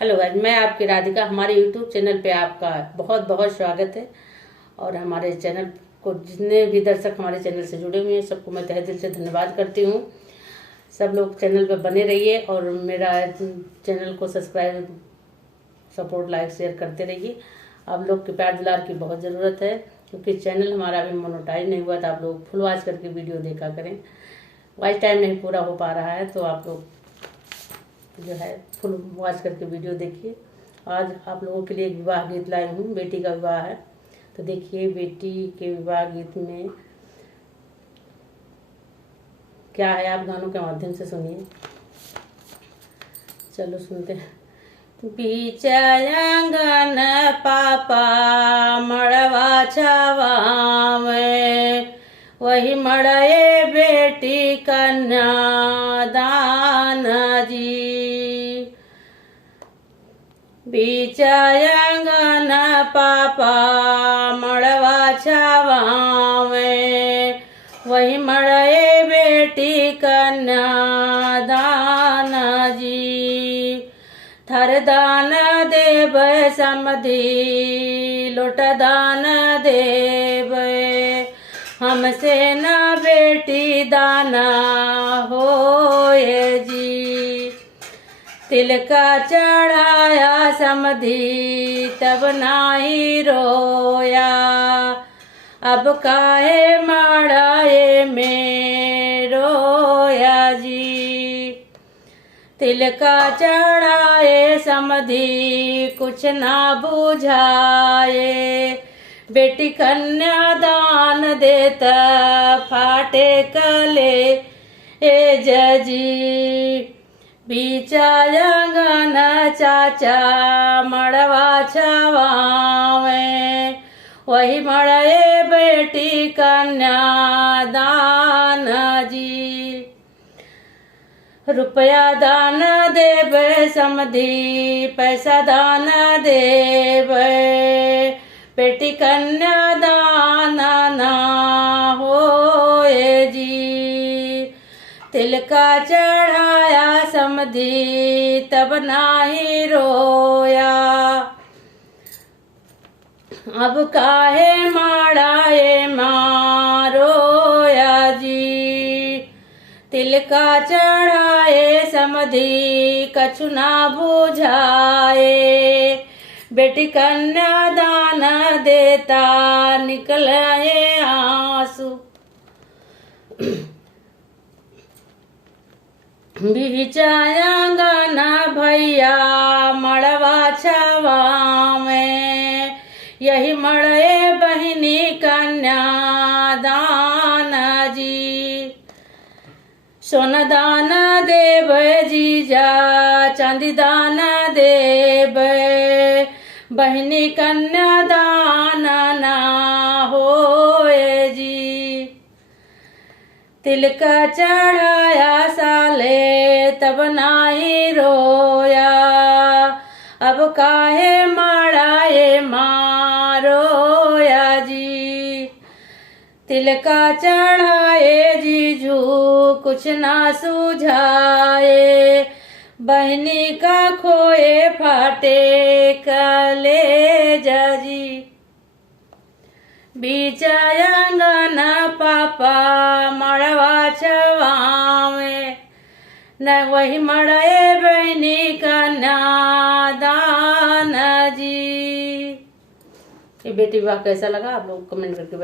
Hello guys, मैं आपकी राधिका। हमारे यूट्यूब चैनल पे आपका बहुत बहुत स्वागत है। और हमारे चैनल को जितने भी दर्शक हमारे चैनल से जुड़े हुए हैं सबको मैं तहे दिल से धन्यवाद करती हूँ। सब लोग चैनल पे बने रहिए और मेरा चैनल को सब्सक्राइब, सपोर्ट, लाइक, शेयर करते रहिए। आप लोग के प्यार दुलार की बहुत ज़रूरत है क्योंकि चैनल हमारा अभी मोनेटाइज नहीं हुआ। तो आप लोग फुल वॉच करके वीडियो देखा करें। वॉच टाइम नहीं पूरा हो पा रहा है तो आप लोग जो है फुल वॉच करके वीडियो देखिए। आज आप लोगों के लिए एक विवाह गीत लाई हूँ। बेटी का विवाह है तो देखिए बेटी के विवाह गीत में क्या है, आप गानों के माध्यम से सुनिए। चलो सुनते हैं। बीच आंगन पापा मड़वा छावावे, वही मड़े बेटी कन्या दान जी। बीच आंगन पापा मड़वा छावावे, वही मड़े बेटी कन्या दान जी। थर दान देव समधि लोट दान देव, हमसे न बेटी दाना होए जी। तिलका चढ़ाया समधि तब नाही रोया, अब काहे माड़ाए में रोया जी। तिलका चढ़ाए समधि कुछ ना बुझाए, बेटी कन्या दान देता फाटे कले ए जजी। बीच आंगन चाचा मड़वा छवावे, वही मड़े बेटी कन्या दान जी। रुपया दान देव समधि पैसा दान देव, बेटी कन्या दान ना होए जी। तिलका चढ़ाया समधि तब नाही रोया, अब काहे माड़ाए मारोया जी। तिलका चढ़ाए समधि कछु ना बुझाए, बेटी कन्या दान देता निकले आंसू। बीच आंगन भैया मड़वा छवावे, यही मड़े बहिनी कन्या दान जी। सोना दान देव जीजा चांदी दान देव, बहिनी कन्या दान ना होए जी। तिलका चढ़ाया साले तब नाही रोया, अब काहे माड़ाए मारोया जी। तिलका चढ़ाए जीजू कुछ ना सूझाए, बहनी का खोए फाटे कलेजा जी। बीच आंगन पापा मड़वा छवावे, न वही मड़े बहनी कन्या दान जी। ये बेटी विवाह कैसा लगा आप लोग कमेंट करके